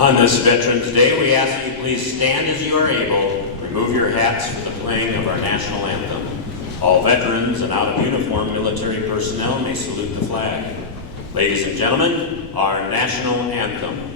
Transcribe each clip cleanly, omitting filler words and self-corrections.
On this Veterans Day, we ask that you please stand as you are able, remove your hats for the playing of our national anthem. All veterans and out-of-uniform military personnel may salute the flag. Ladies and gentlemen, our national anthem.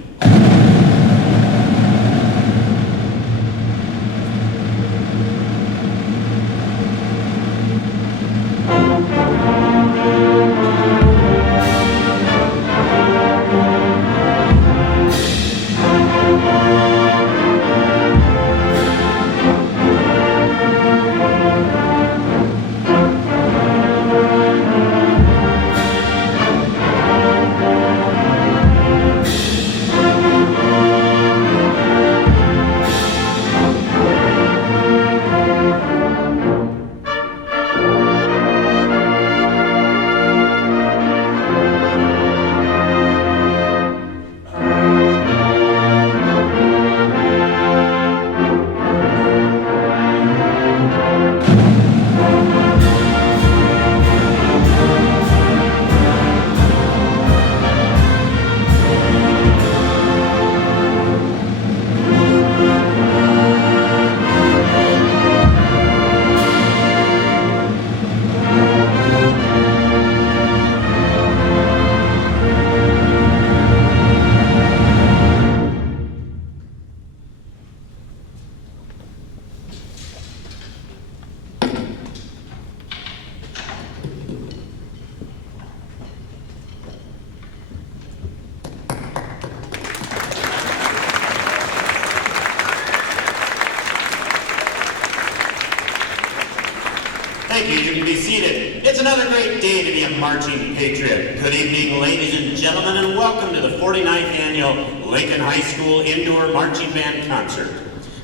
Thank you. You can be seated. It's another great day to be a marching patriot. Good evening, ladies and gentlemen, and welcome to the 49th Annual Lincoln High School Indoor Marching Band Concert.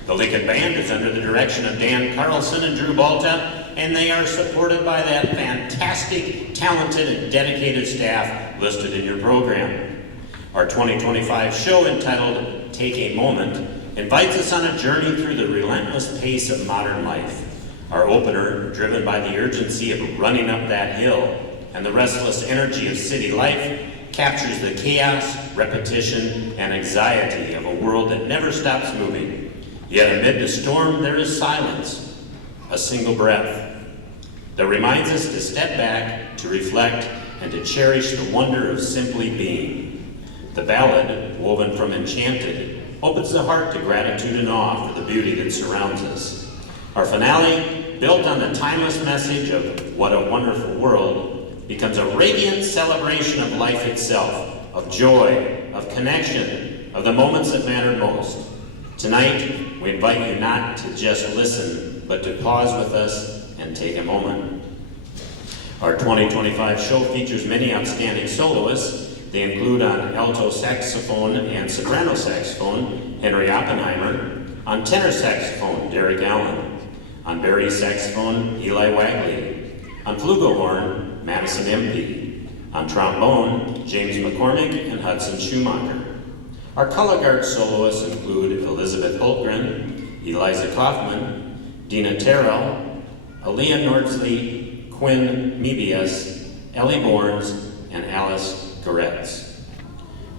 The Lincoln Band is under the direction of Dan Carlson and Drew Balta, and they are supported by that fantastic, talented, and dedicated staff listed in your program. Our 2025 show, entitled Take a Moment, invites us on a journey through the relentless pace of modern life. Our opener, driven by the urgency of running up that hill and the restless energy of city life, captures the chaos, repetition, and anxiety of a world that never stops moving. Yet amid the storm, there is silence, a single breath that reminds us to step back, to reflect, and to cherish the wonder of simply being. The ballad, woven from Enchanted, opens the heart to gratitude and awe for the beauty that surrounds us. Our finale, built on the timeless message of what a wonderful world, becomes a radiant celebration of life itself, of joy, of connection, of the moments that matter most. Tonight, we invite you not to just listen, but to pause with us and take a moment. Our 2025 show features many outstanding soloists. They include on alto saxophone and soprano saxophone, Henry Oppenheimer; on tenor saxophone, Derek Allen; on baritone saxophone, Eli Wagley; on flugelhorn, Madison Empey; on trombone, James McCormick and Hudson Schumacher. Our color guard soloists include Elizabeth Hultgren, Eliza Kaufman, Dina Terrell, Aaliyah Nordsley, Quinn Mebius, Ellie Borns, and Alice Goretz.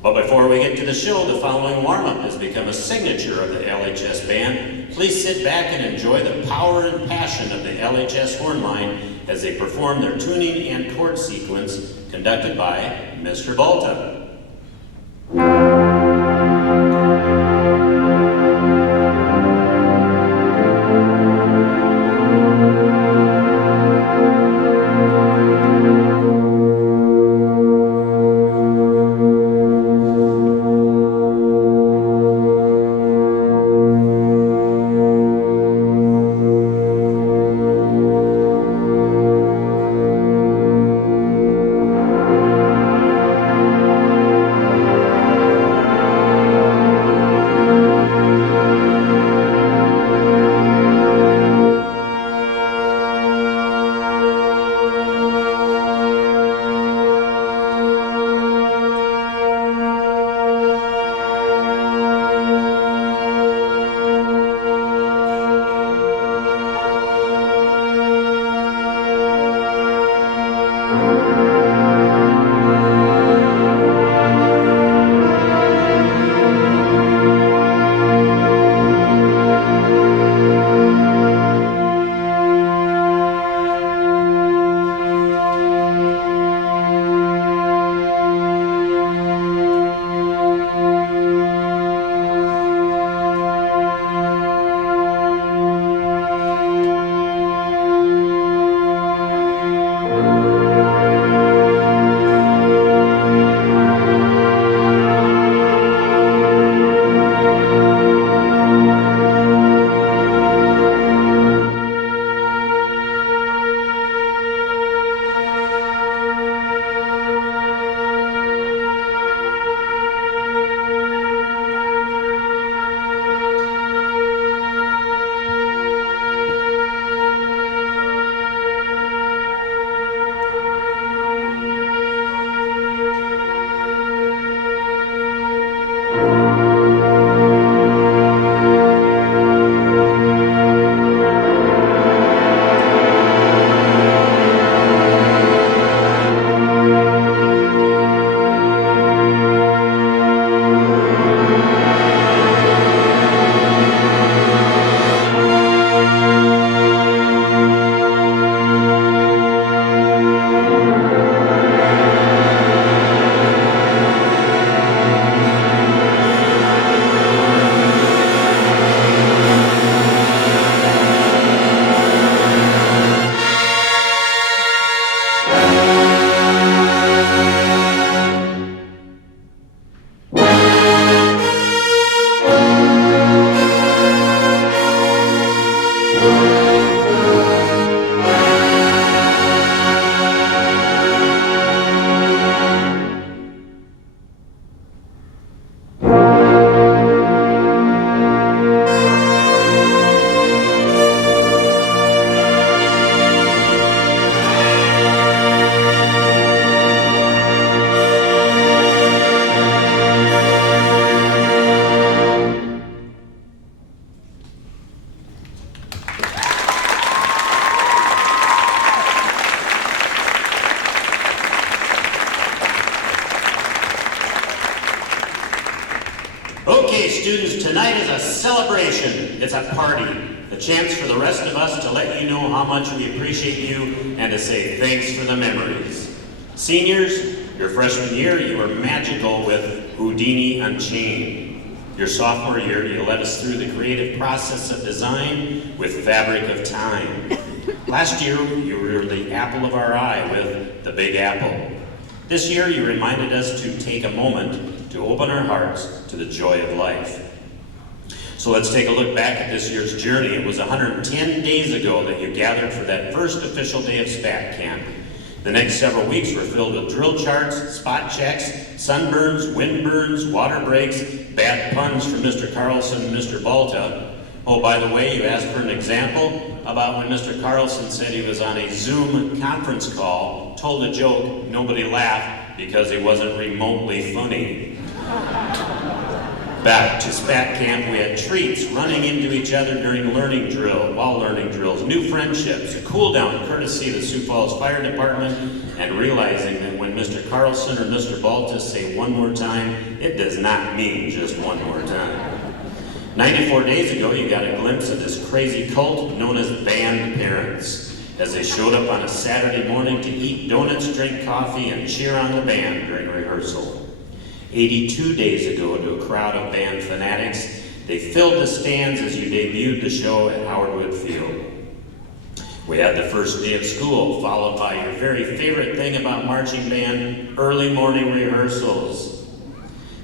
But before we get to the show, the following warm-up has become a signature of the LHS Band. Please sit back and enjoy the power and passion of the LHS horn line as they perform their tuning and chord sequence conducted by Mr. Balta. students, tonight is a celebration. It's a party, a chance for the rest of us to let you know how much we appreciate you and to say thanks for the memories. Seniors, your freshman year, you were magical with Houdini Unchained. Your sophomore year, you led us through the creative process of design with Fabric of Time. Last year, you were the apple of our eye with The Big Apple. This year, you reminded us to take a moment to open our hearts to the joy of life. So let's take a look back at this year's journey. It was 110 days ago that you gathered for that first official day of SPAT camp. The next several weeks were filled with drill charts, spot checks, sunburns, windburns, water breaks, bad puns from Mr. Carlson and Mr. Balta. Oh, by the way, you asked for an example about when Mr. Carlson said he was on a Zoom conference call, told a joke, nobody laughed because he wasn't remotely funny. Back to SPAT camp, we had treats, running into each other during learning drills, new friendships, a cool down courtesy of the Sioux Falls Fire Department, and realizing that when Mr. Carlson or Mr. Baltus say one more time, it does not mean just one more time. 94 days ago, you got a glimpse of this crazy cult known as band parents, as they showed up on a Saturday morning to eat donuts, drink coffee, and cheer on the band during rehearsal. 82 days ago, to a crowd of band fanatics, they filled the stands as you debuted the show at Howard Wood Field. We had the first day of school, followed by your very favorite thing about marching band, early morning rehearsals.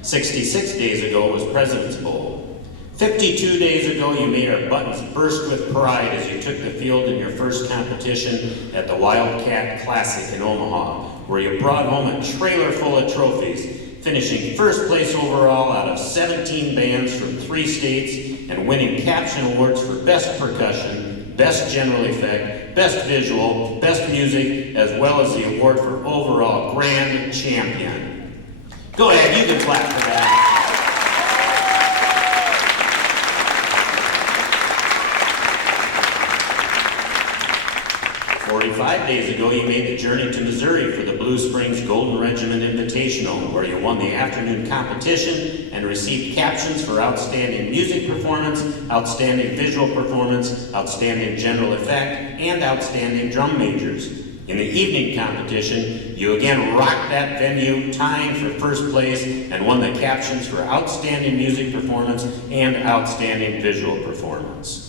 66 days ago was President's Bowl. 52 days ago, you made our buttons burst with pride as you took the field in your first competition at the Wildcat Classic in Omaha, where you brought home a trailer full of trophies, finishing first place overall out of 17 bands from 3 states and winning caption awards for Best Percussion, Best General Effect, Best Visual, Best Music, as well as the award for overall Grand Champion. Go ahead, you can clap for that. 45 days ago, you made the journey to Missouri for the Blue Springs Golden Regiment Invitational, where you won the afternoon competition and received captions for outstanding music performance, outstanding visual performance, outstanding general effect, and outstanding drum majors. In the evening competition, you again rocked that venue, tying for first place, and won the captions for outstanding music performance and outstanding visual performance.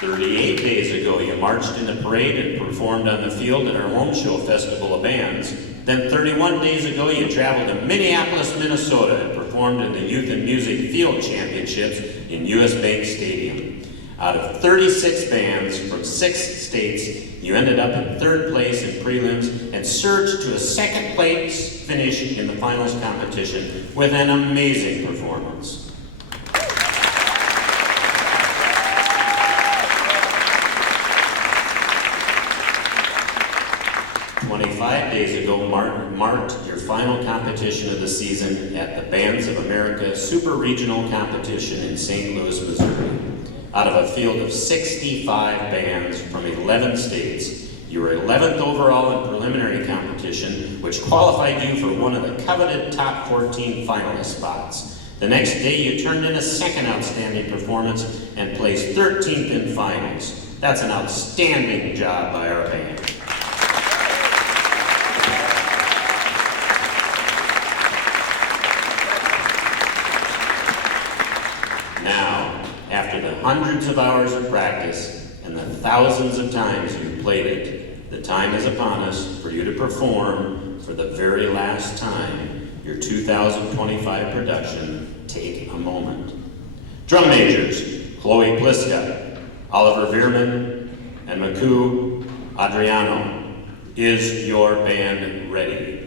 38 days ago, you marched in the parade and performed on the field at our home show Festival of Bands. Then 31 days ago, you traveled to Minneapolis, Minnesota and performed in the Youth and Music Field Championships in US Bank Stadium. Out of 36 bands from 6 states, you ended up in 3rd place in prelims and surged to a 2nd place finish in the finals competition with an amazing performance. 25 days ago marked your final competition of the season at the Bands of America Super Regional Competition in St. Louis, Missouri. Out of a field of 65 bands from 11 states, you were 11th overall in preliminary competition, which qualified you for one of the coveted top 14 finalist spots. The next day, you turned in a 2nd outstanding performance and placed 13th in finals. That's an outstanding job by our band. Now, after the hundreds of hours of practice and the thousands of times you've played it, the time is upon us for you to perform for the very last time your 2025 production, Take a Moment. Drum majors, Chloe Pliska, Oliver Veerman, and Maku Adriano. Is your band ready?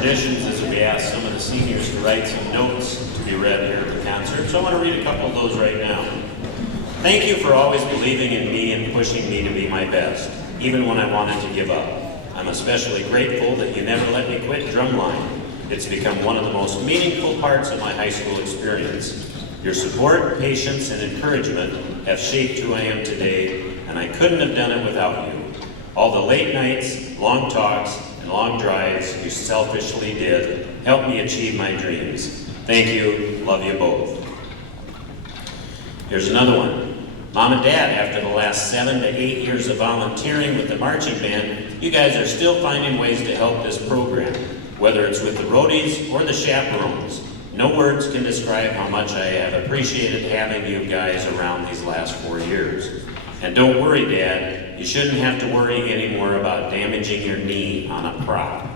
traditions is that we ask some of the seniors to write some notes to be read here at the concert, so I want to read a couple of those right now. Thank you for always believing in me and pushing me to be my best, even when I wanted to give up. I'm especially grateful that you never let me quit drumline. It's become one of the most meaningful parts of my high school experience. Your support, patience, and encouragement have shaped who I am today, and I couldn't have done it without you. All the late nights, long talks, and long drives you selfishly did helped me achieve my dreams. Thank you. Love you both. Here's another one. Mom and Dad, after the last 7 to 8 years of volunteering with the marching band, you guys are still finding ways to help this program, whether it's with the roadies or the chaperones. No words can describe how much I have appreciated having you guys around these last 4 years. And don't worry, Dad, you shouldn't have to worry anymore about damaging your knee on a prop.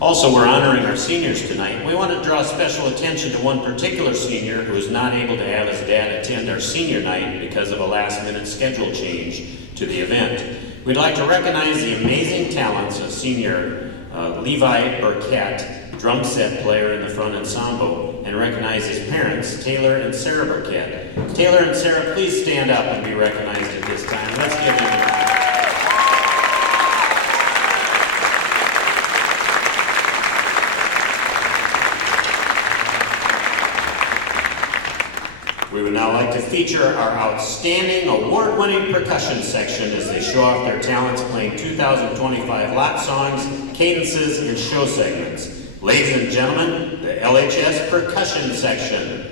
Also, we're honoring our seniors tonight. We want to draw special attention to one particular senior who is not able to have his dad attend our senior night because of a last-minute schedule change to the event. We'd like to recognize the amazing talents of senior Levi Burkett, drum set player in the front ensemble, and recognize his parents, Taylor and Sarah Burkett. Taylor and Sarah, please stand up and be recognized at this time. Let's give them a round. We would now like to feature our outstanding award-winning percussion section as they show off their talents playing 2025 lot songs, cadences, and show segments. Ladies and gentlemen, the LHS Percussion Section.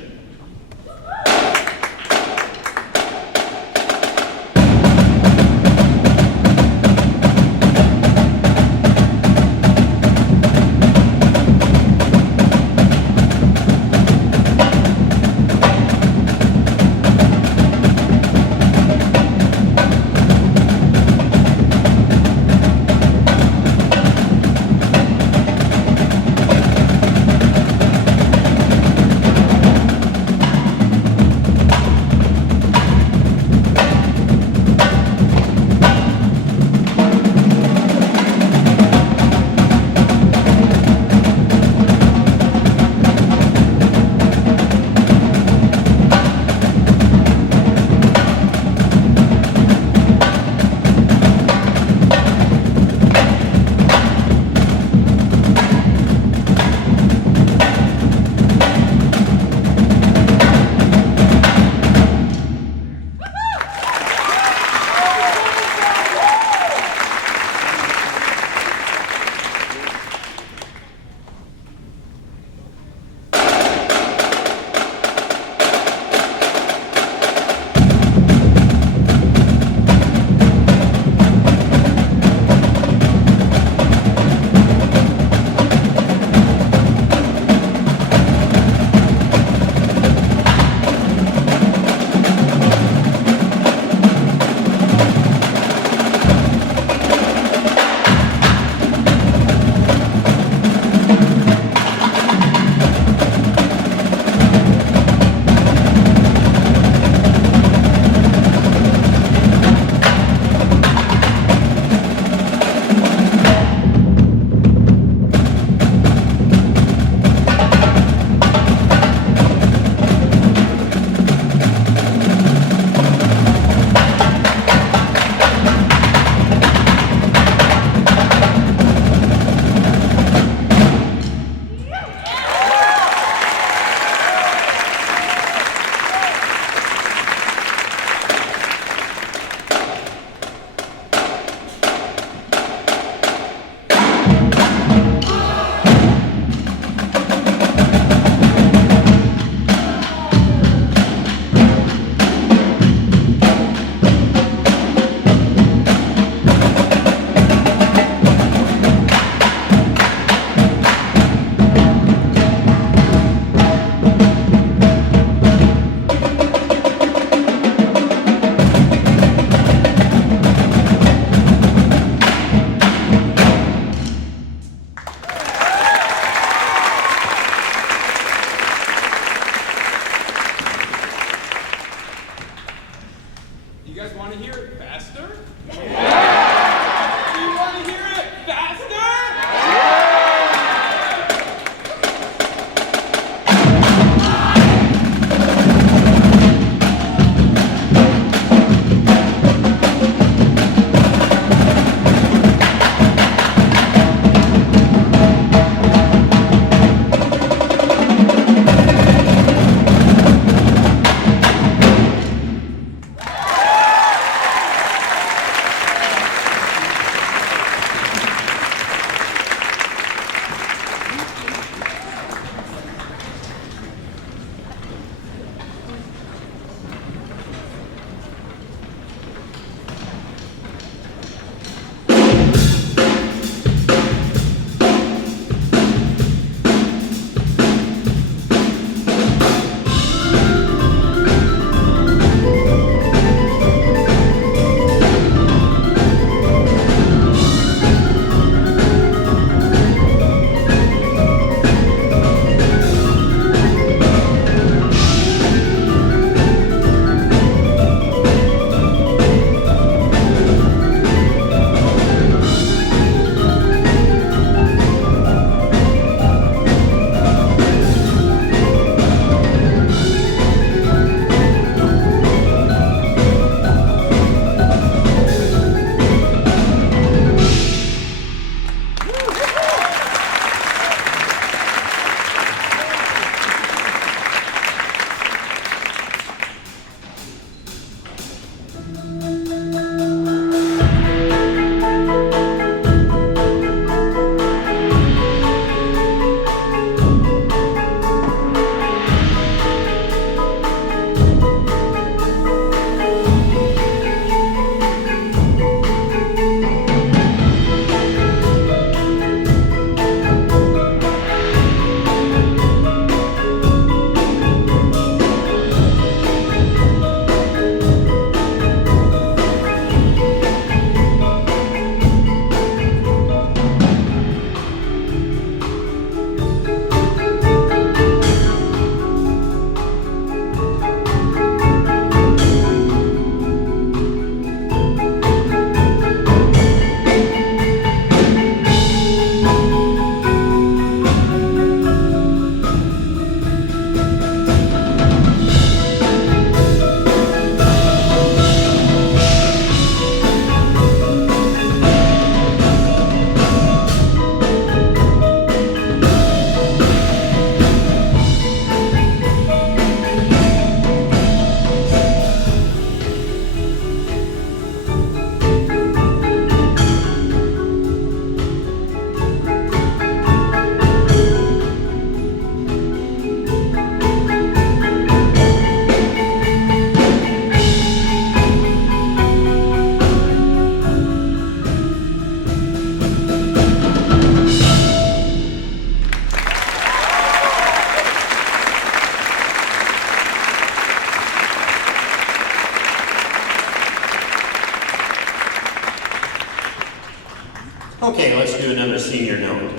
Okay, let's do another senior note.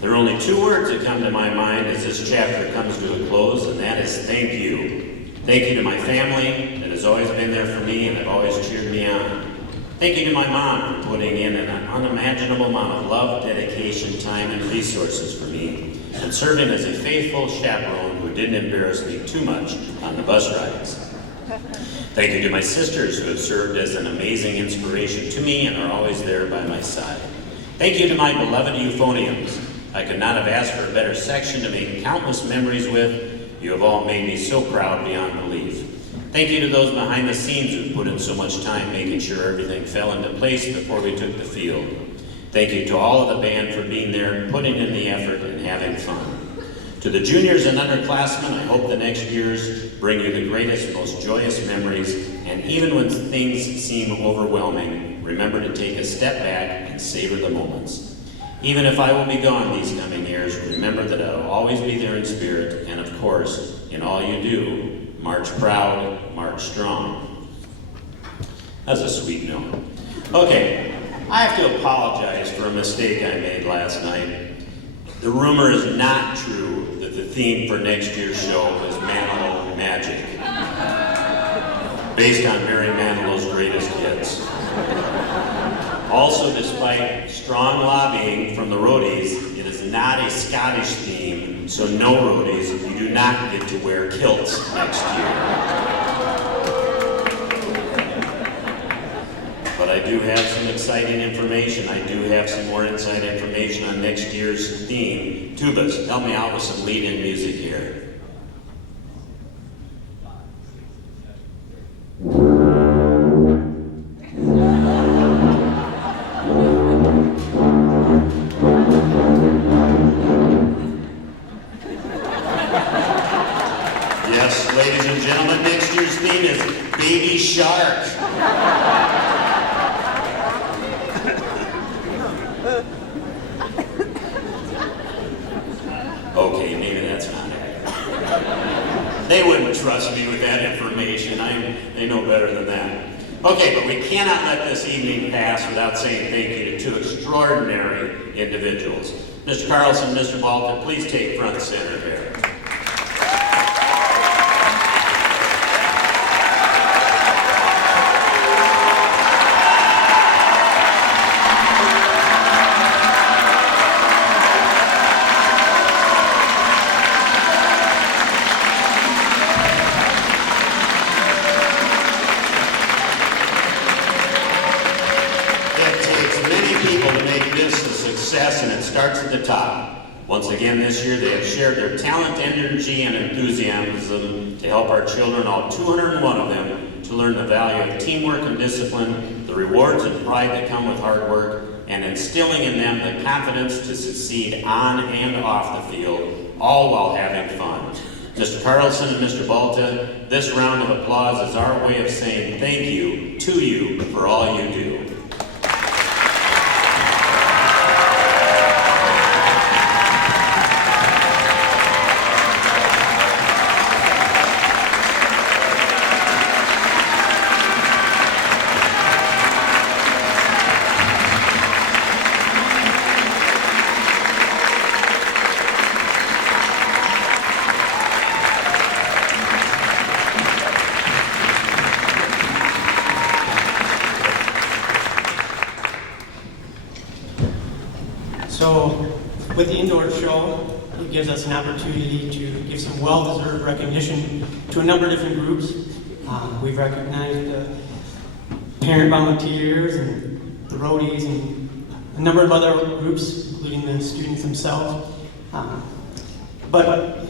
There are only two words that come to my mind as this chapter comes to a close, and that is thank you. Thank you to my family that has always been there for me and have always cheered me on. Thank you to my mom for putting in an unimaginable amount of love, dedication, time, and resources for me, and serving as a faithful chaperone who didn't embarrass me too much on the bus rides. Thank you to my sisters who have served as an amazing inspiration to me and are always there by my side. Thank you to my beloved euphoniums. I could not have asked for a better section to make countless memories with. You have all made me so proud beyond belief. Thank you to those behind the scenes who put in so much time making sure everything fell into place before we took the field. Thank you to all of the band for being there, putting in the effort, and having fun. To the juniors and underclassmen, I hope the next years bring you the greatest, most joyous memories, and even when things seem overwhelming, remember to take a step back and savor the moments. Even if I will be gone these coming years, remember that I will always be there in spirit, and of course, in all you do, march proud, march strong. That's a sweet note. Okay, I have to apologize for a mistake I made last night. The rumor is not true that the theme for next year's show is Manilow Magic, based on Mary Manilow's greatest hits. Also, despite strong lobbying from the roadies, it is not a Scottish theme, so no roadies, you do not get to wear kilts next year. But I do have some exciting information. I do have some more inside information on next year's theme. Tubas, help me out with some lead-in music here. Yes, ladies and gentlemen, next year's theme is Baby Shark. Okay, maybe that's not accurate. They wouldn't trust me with that information. They know better than that. Okay, but we cannot let this evening pass without saying thank you to two extraordinary individuals. Mr. Carlson, Mr. Balta, please take front and center here. And it starts at the top. Once again this year they have shared their talent, energy, and enthusiasm to help our children, all 201 of them, to learn the value of teamwork and discipline, the rewards and pride that come with hard work, and instilling in them the confidence to succeed on and off the field, all while having fun. Mr. Carlson and Mr. Balta, this round of applause is our way of saying thank you to you for all you do. So, with the indoor show, it gives us an opportunity to give some well-deserved recognition to a number of different groups. We've recognized the parent volunteers and the roadies and a number of other groups, including the students themselves. But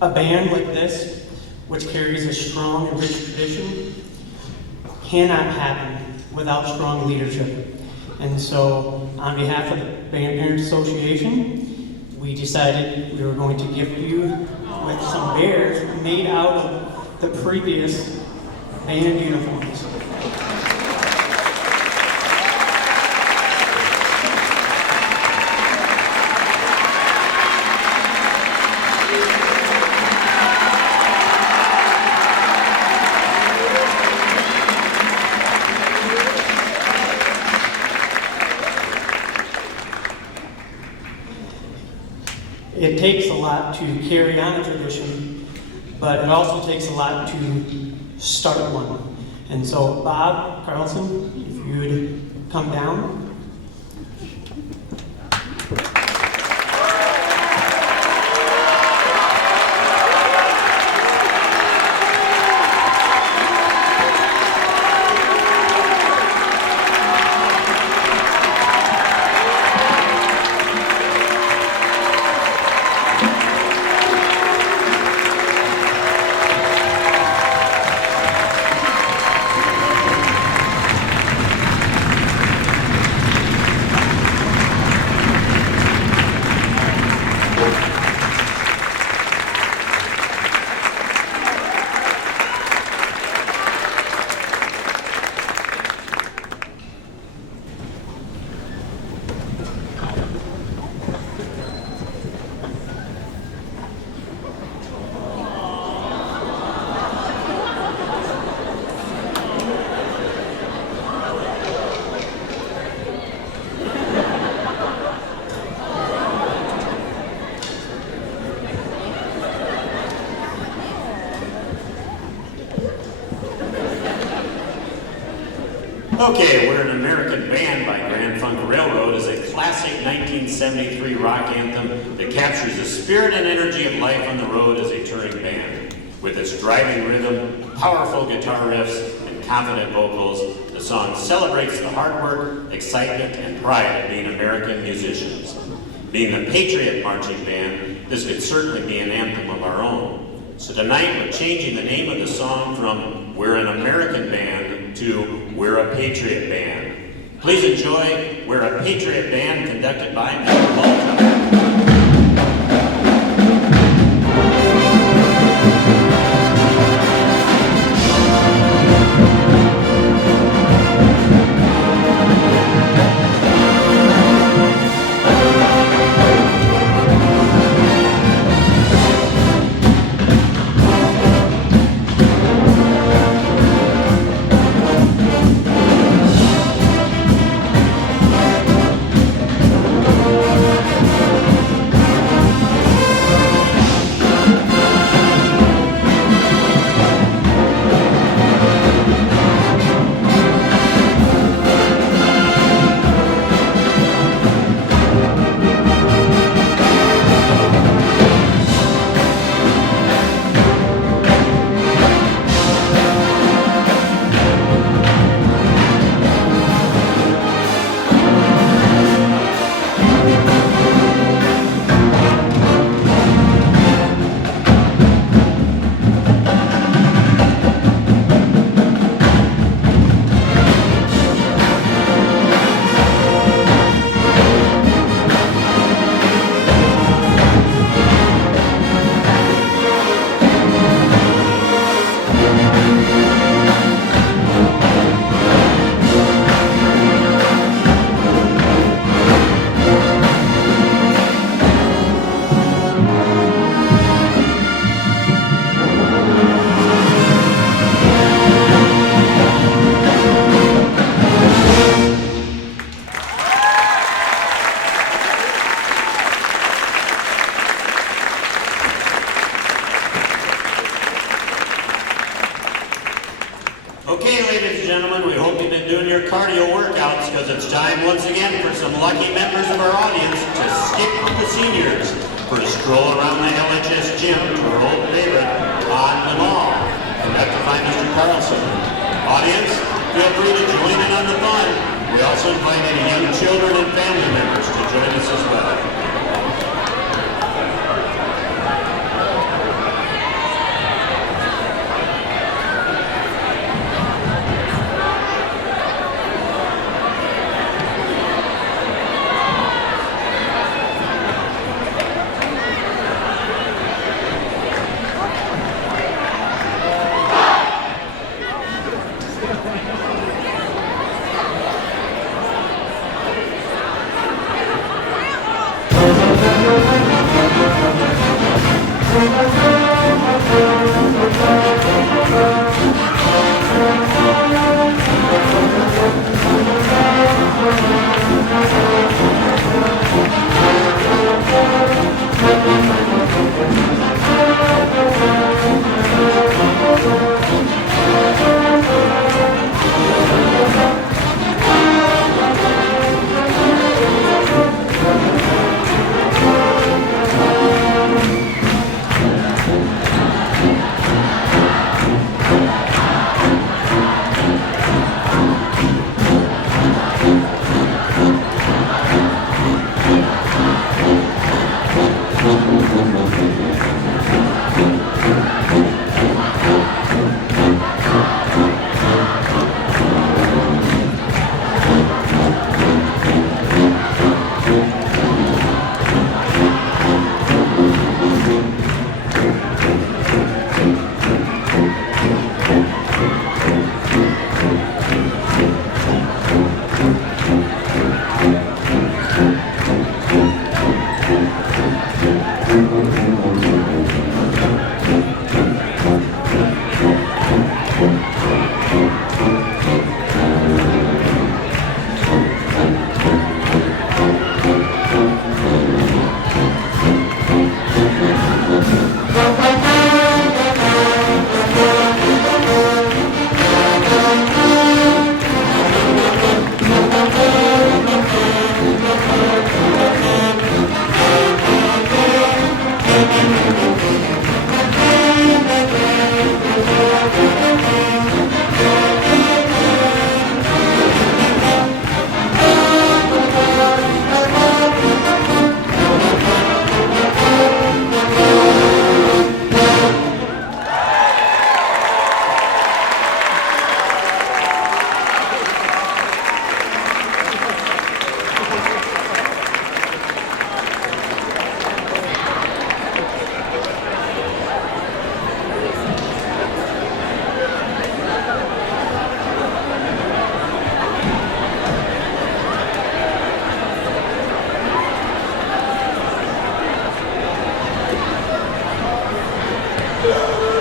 a band like this, which carries a strong and rich tradition, cannot happen without strong leadership. And so, on behalf of the Band Parents Association, we decided we were going to gift you with some bears made out of the previous band uniforms. lot to carry on a tradition, but it also takes a lot to start one. And so, Bob Carlson, if you would come down. Okay, We're an American Band by Grand Funk Railroad is a classic 1973 rock anthem that captures the spirit and energy of life on the road as a touring band. With its driving rhythm, powerful guitar riffs, and confident vocals, the song celebrates the hard work, excitement, and pride of being American musicians. Being the Patriot Marching Band, this could certainly be an anthem of our own. So tonight we're changing the name of the song from We're an American Band to We're a Patriot Band. Please enjoy We're a Patriot Band, conducted by Mr. Balta. Okay, ladies and gentlemen, we hope you've been doing your cardio workouts, because it's time once again for some lucky members of our audience to skip with the seniors for a stroll around the LHS gym to our old favorite, On the Mall, conducted by Mr. Carlson. Audience, feel free to join in on the fun. We also invite any young children and family members to join us as well.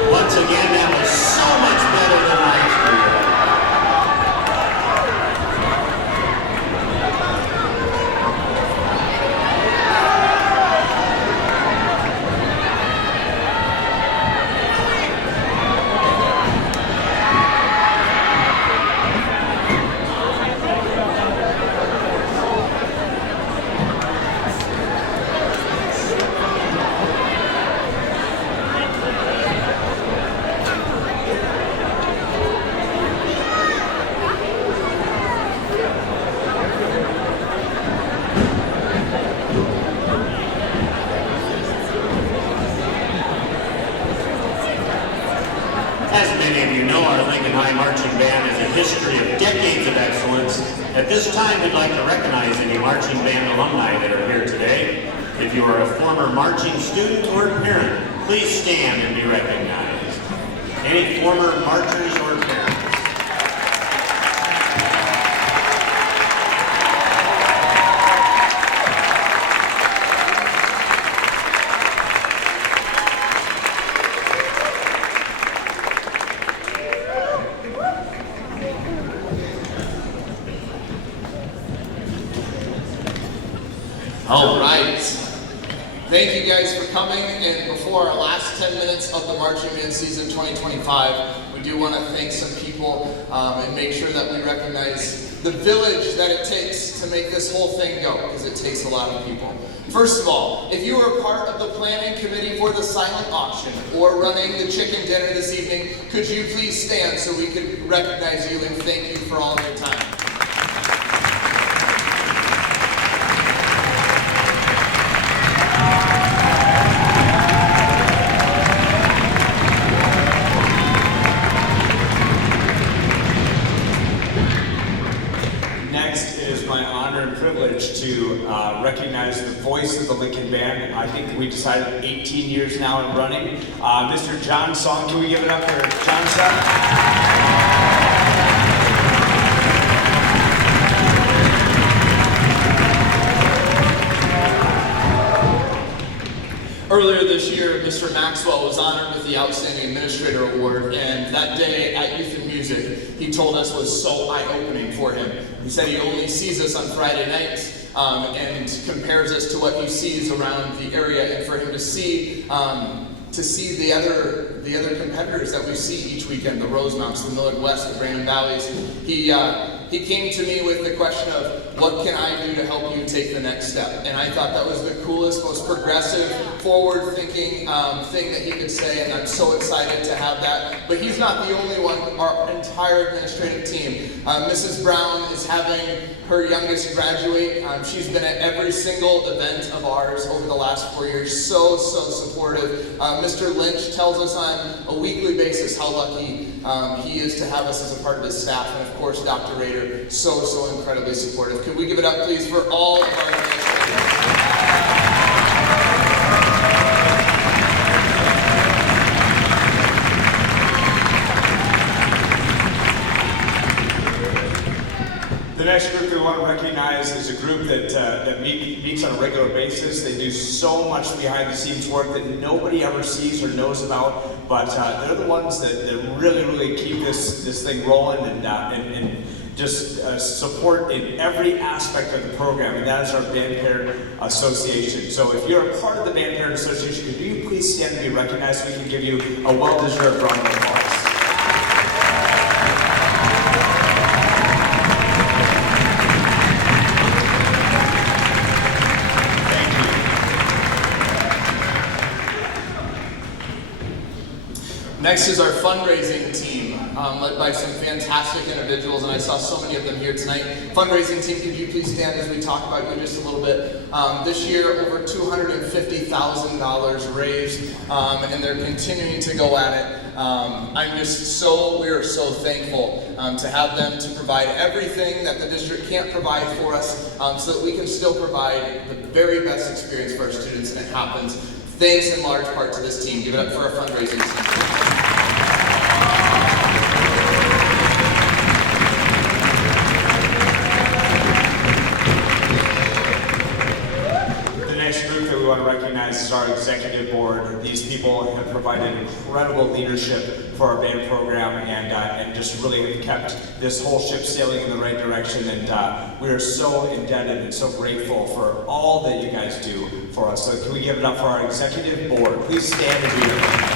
Once again, that was so much better than last year. As many of you know, our Lincoln High Marching Band has a history of decades of excellence. At this time, we'd like to recognize any marching band alumni that are here today. If you are a former marching student or parent, please stand and be recognized. Any former marchers or parents? All right. Thank you guys for coming, and before our last 10 minutes of the Marching Band season 2025, we do want to thank some people and make sure that we recognize the village that it takes to make this whole thing go, because it takes a lot of people. First of all, if you are part of the planning committee for the silent auction or running the chicken dinner this evening, could you please stand so we can recognize you and thank you for all of your time. To recognize the voice of the Lincoln Band. I think we decided 18 years now and running. Mr. John Song, can we give it up for John Song? Earlier this year, Mr. Maxwell was honored with the Outstanding Administrator Award, and that day at Youth in Music, he told us was so eye-opening for him. He said he only sees us on Friday nights and compares us to what he sees around the area, and for him to see to see the other competitors that we see each weekend, the Rosemounts, the Millard West, the Brandon Valleys. He came to me with the question of, what can I do to help you take the next step? And I thought that was the coolest, most progressive, forward-thinking thing that he could say, and I'm so excited to have that. But he's not the only one. Our entire administrative team. Mrs. Brown is having her youngest graduate. She's been at every single event of ours over the last 4 years. So supportive. Mr. Lynch tells us on a weekly basis how lucky he is to have us as a part of his staff. And of course, Dr. Rader, so incredibly supportive. Could we give it up, please, for all of our administrators? The next group we want to recognize is a group that meets on a regular basis. They do so much behind the scenes work that nobody ever sees or knows about, but they're the ones that really keep this thing rolling and just support in every aspect of the program, and that is our Band Parent Association. So if you're a part of the Band Parent Association, could you please stand and be recognized so we can give you a well-deserved round of applause. Next is our fundraising team, led by some fantastic individuals, and I saw so many of them here tonight. Fundraising team, could you please stand as we talk about you just a little bit? This year, over $250,000 raised, and they're continuing to go at it. We are so thankful to have them to provide everything that the district can't provide for us, so that we can still provide the very best experience for our students, and it happens thanks in large part to this team. Give it up for our fundraising team. We want to recognize is our executive board. These people have provided incredible leadership for our band program and just really have kept this whole ship sailing in the right direction, and we are so indebted and so grateful for all that you guys do for us. So can we give it up for our executive board? Please stand and be recognized.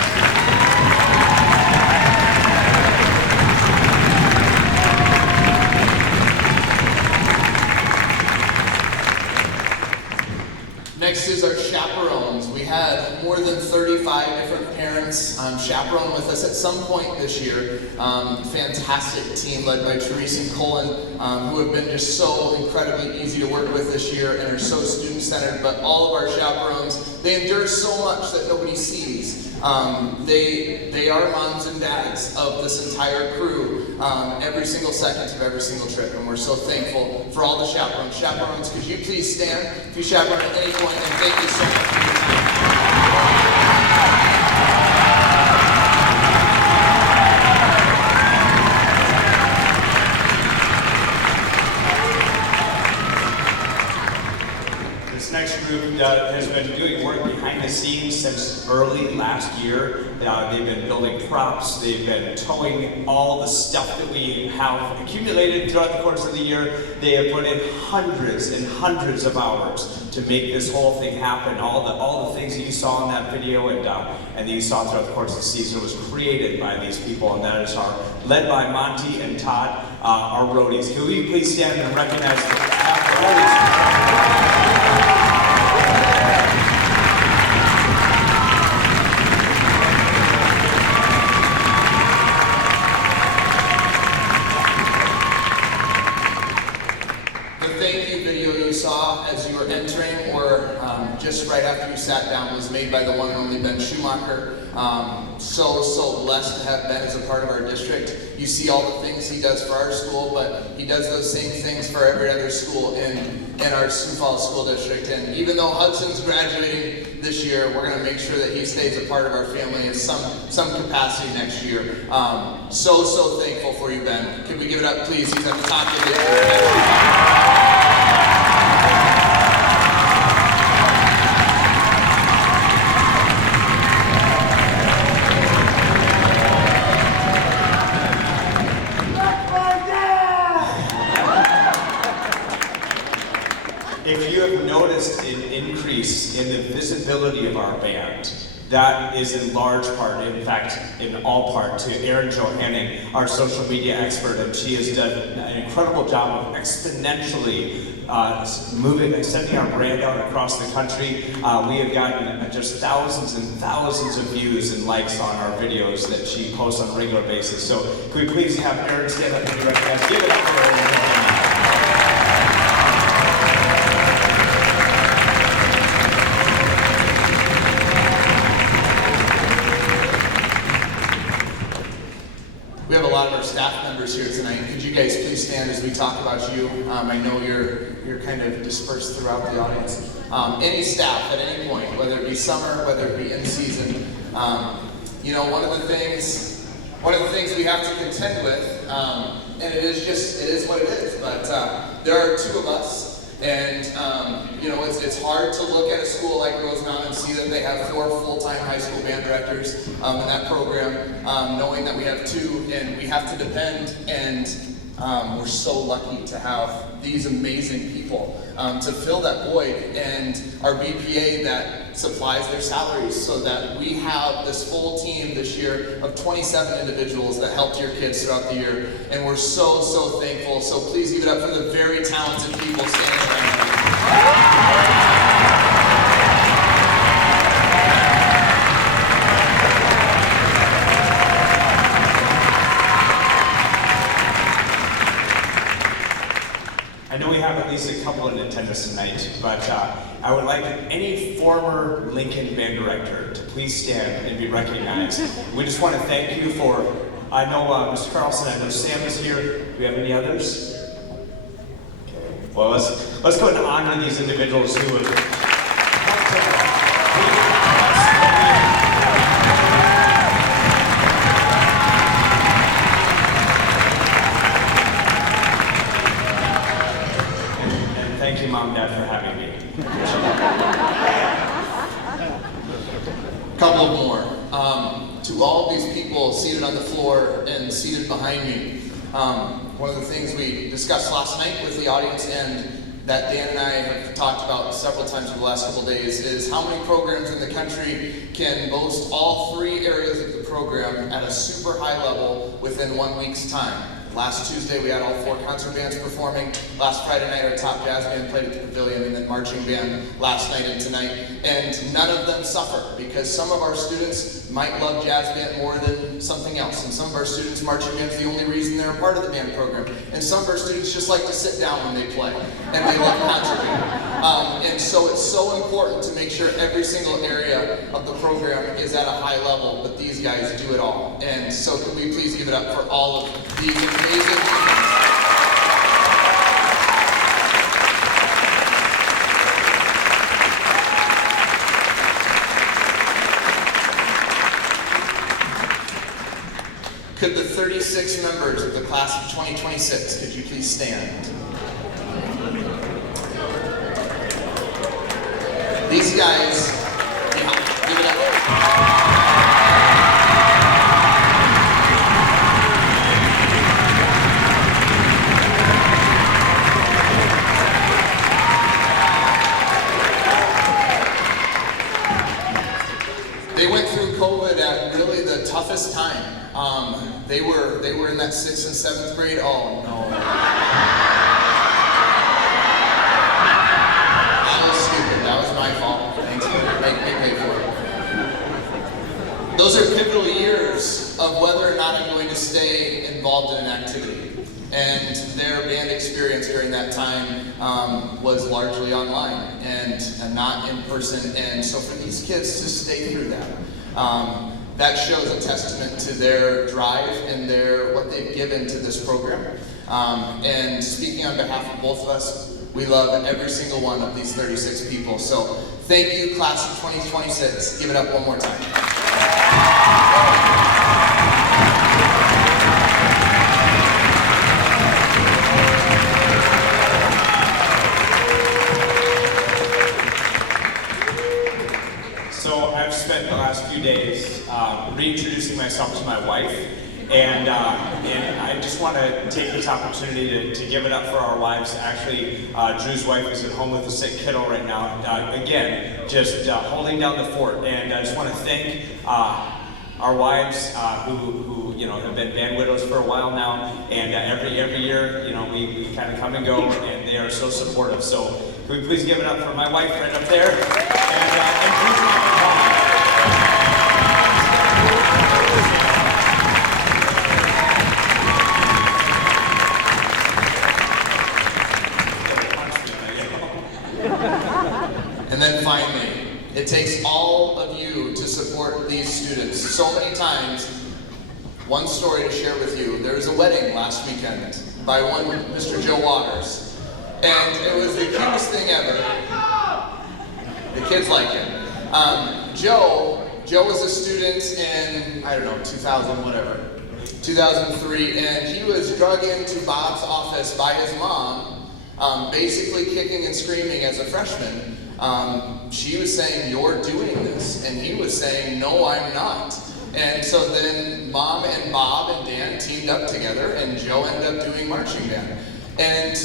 Next is our chaperones. We had more than 35 different parents chaperone with us at some point this year. Fantastic team led by Therese and Colin, who have been just so incredibly easy to work with this year and are so student-centered. But all of our chaperones, they endure so much that nobody sees. They are moms and dads of this entire crew every single second of every single trip, and we're so thankful for all the chaperones. Chaperones, could you please stand if you chaperone at any point, and thank you so much for your time. This next group has been doing work behind the scenes since early last year. They've been building props, they've been towing all the stuff that we have accumulated throughout the course of the year. They have put in hundreds and hundreds of hours to make this whole thing happen. All the things that you saw in that video and that you saw throughout the course of the season was created by these people, and that is led by Monty and Todd, our roadies. Can we please stand and recognize the roadies? As you were entering, or just right after you sat down, was made by the one and only Ben Schumacher. So blessed to have Ben as a part of our district. You see all the things he does for our school, but he does those same things for every other school in our Sioux Falls School District. And even though Hudson's graduating this year, we're going to make sure that he stays a part of our family in some capacity next year. So thankful for you, Ben. Could we give it up, please? He's at the top of the If you have noticed an increase in the visibility of our band, That is in large part, in fact, in all part, to Erin Johanning, our social media expert, and she has done an incredible job of exponentially sending our brand out across the country. We have gotten just thousands and thousands of views and likes on our videos that she posts on a regular basis. So can we please have Erin stand up and be recognized? Give it up for Erin. We have a lot of our staff members here tonight. Could you guys please stand as we talk about you? I know you're kind of dispersed throughout the audience. Any staff at any point, whether it be summer, whether it be in season, you know, one of the things we have to contend with, and it is what it is. But there are two of us. And you know, it's hard to look at a school like Rosemount and see that they have 4 full-time high school band directors in that program, knowing that we have 2 and we have to depend, and we're so lucky to have these amazing people to fill that void, and our BPA that supplies their salaries, so that we have this full team this year of 27 individuals that helped your kids throughout the year, and we're so thankful. So please give it up for the very talented people standing around. I know we have at least a couple in attendance tonight, but I would like any former Lincoln band director to please stand and be recognized. We just want to thank you for, I know Mr. Carlson, I know Sam is here. Do we have any others? Okay. Well, let's go ahead and honor these individuals who have Thank you, Mom and Dad, for having me. Couple more. To all of these people seated on the floor and seated behind me, one of the things we discussed last night with the audience, and that Dan and I have talked about several times over the last couple of days, is how many programs in the country can boast all 3 areas of the program at a super high level within 1 week's time. Last Tuesday we had all 4 concert bands performing. Last Friday night our top jazz band played at the Pavilion, and then marching band last night and tonight. And none of them suffer, because some of our students might love jazz band more than something else. And some of our students, marching band is the only reason they're a part of the band program. And some of our students just like to sit down when they play, and they love concert band. And so it's so important to make sure every single area of the program is at a high level, but these guys do it all. And so could we please give it up for all of these amazing humans. Could the 36 members of the class of 2026, could you please stand? These guys, yeah, give it up. They went through COVID at really the toughest time. They were in that 6th and 7th grade. Oh no. That was stupid. That was my fault. Thanks for making me pay for it. Those are pivotal years of whether or not I'm going to stay involved in an activity. And their band experience during that time was largely online and not in person. And so for these kids to stay through that, that shows a testament to their drive and what they've given to this program. And speaking on behalf of both of us, we love every single one of these 36 people. So thank you, class of 2026. Give it up one more time. So I've spent the last few days reintroducing myself to my wife, and I just just want to take this opportunity to give it up for our wives. Actually, Drew's wife is at home with a sick kiddo right now. Again, just holding down the fort. And I just want to thank our wives who have been band widows for a while now. And every year, we kind of come and go, and they are so supportive. So can we please give it up for my wife right up there? And Drew's mom and Paul. And then finally, it takes all of you to support these students so many times. One story to share with you. There was a wedding last weekend by one Mr. Joe Waters. And it was the cutest thing ever. The kids like him. Joe was a student in, 2003, and he was drug into Bob's office by his mom, basically kicking and screaming as a freshman. She was saying, "You're doing this," and he was saying, "No, I'm not." And so then Mom and Bob and Dan teamed up together, and Joe ended up doing marching band. And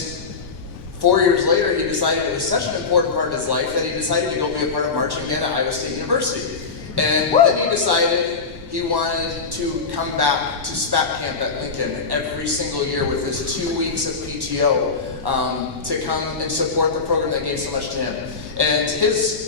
4 years later, he decided it was such an important part of his life that he decided to go be a part of marching band at Iowa State University. And then he decided he wanted to come back to SPAC camp at Lincoln every single year with his 2 weeks of PTO to come and support the program that gave so much to him. And his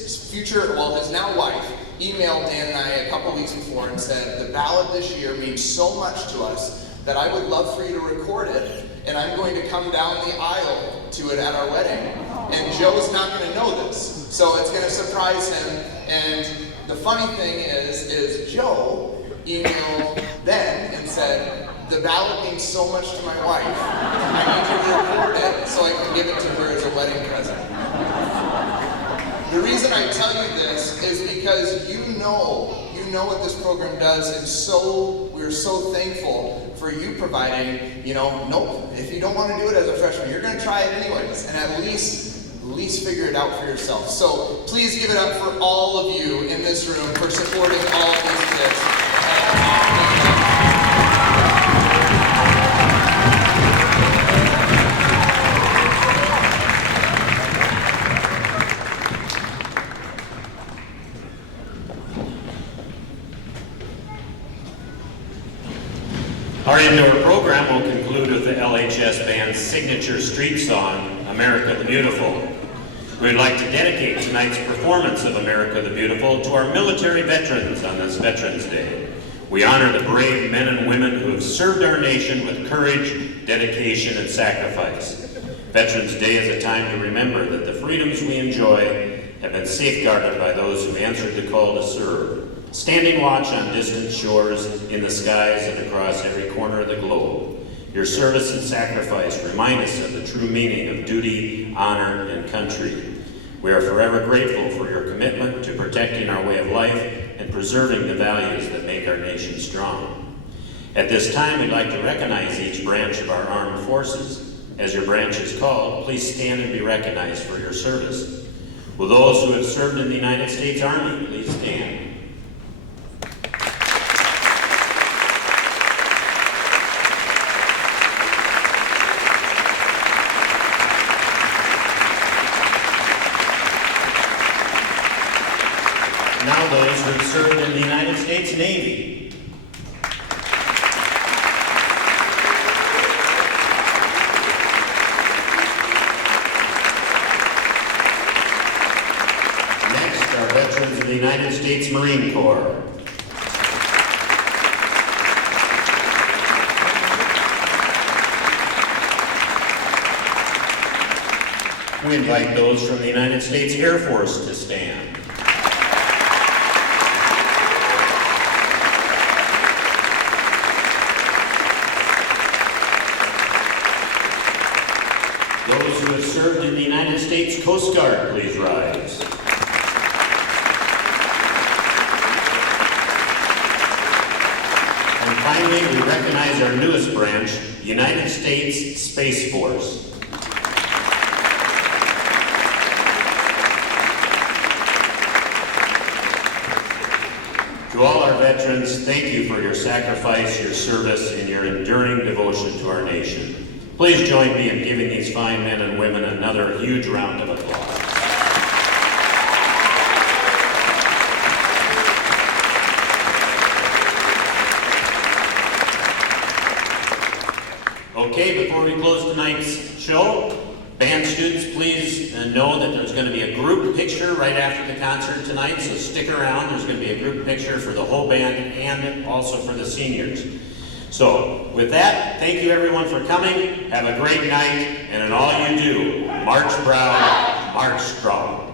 now wife, emailed Dan and I a couple weeks before and said, "The ballad this year means so much to us that I would love for you to record it, and I'm going to come down the aisle to it at our wedding." And Joe's not going to know this, so it's going to surprise him. And the funny thing is Joe emailed Ben and said, "The ballad means so much to my wife. I need you to record it so I can give it to her as a wedding present." The reason I tell you this is because you know what this program does, and we're so thankful for you providing, nope, if you don't want to do it as a freshman, you're going to try it anyways, and at least figure it out for yourself. So please give it up for all of you in this room for supporting all of these kids. Our indoor program will conclude with the LHS Band's signature street song, America the Beautiful. We'd like to dedicate tonight's performance of America the Beautiful to our military veterans on this Veterans Day. We honor the brave men and women who have served our nation with courage, dedication, and sacrifice. Veterans Day is a time to remember that the freedoms we enjoy have been safeguarded by those who answered the call to serve, standing watch on distant shores, in the skies, and across every corner of the globe. Your service and sacrifice remind us of the true meaning of duty, honor, and country. We are forever grateful for your commitment to protecting our way of life and preserving the values that make our nation strong. At this time, we'd like to recognize each branch of our armed forces. As your branch is called, please stand and be recognized for your service. Will those who have served in the United States Army please stand? Now those who have served in the United States Navy. Next are veterans of the United States Marine Corps. We invite those from the United States Air Force to stand. Those who have served in the United States Coast Guard, please rise. And finally, we recognize our newest branch, United States Space Force. To all our veterans, thank you for your sacrifice, your service, and your enduring devotion to our nation. Please join me in giving these fine men and women another huge round of applause. Okay, before we close tonight's show, band students, please know that there's going to be a group picture right after the concert tonight, so stick around. There's going to be a group picture for the whole band and also for the seniors. So, with that, thank you everyone for coming. Have a great night, and in all you do, march proud, march strong.